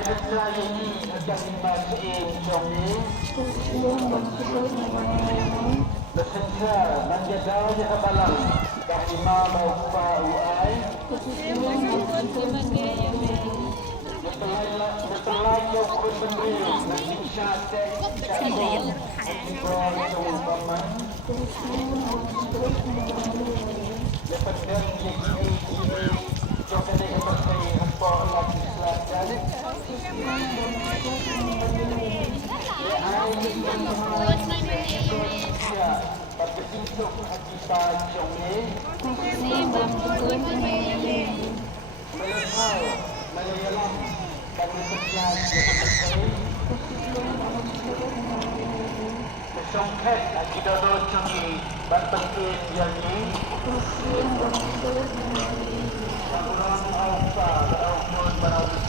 Bersegera menjadahnya kebalang dari mau uai. Setelah yang pun berdiri nanti syatek syaitan dibawa yang paman. Lepas dari ini jika dia seperti apa lagi selatan. Berbentuk kita jomel melepas melayalam dan berjalan kesongket kita docengi berpenting jadi orang alfa orang berawal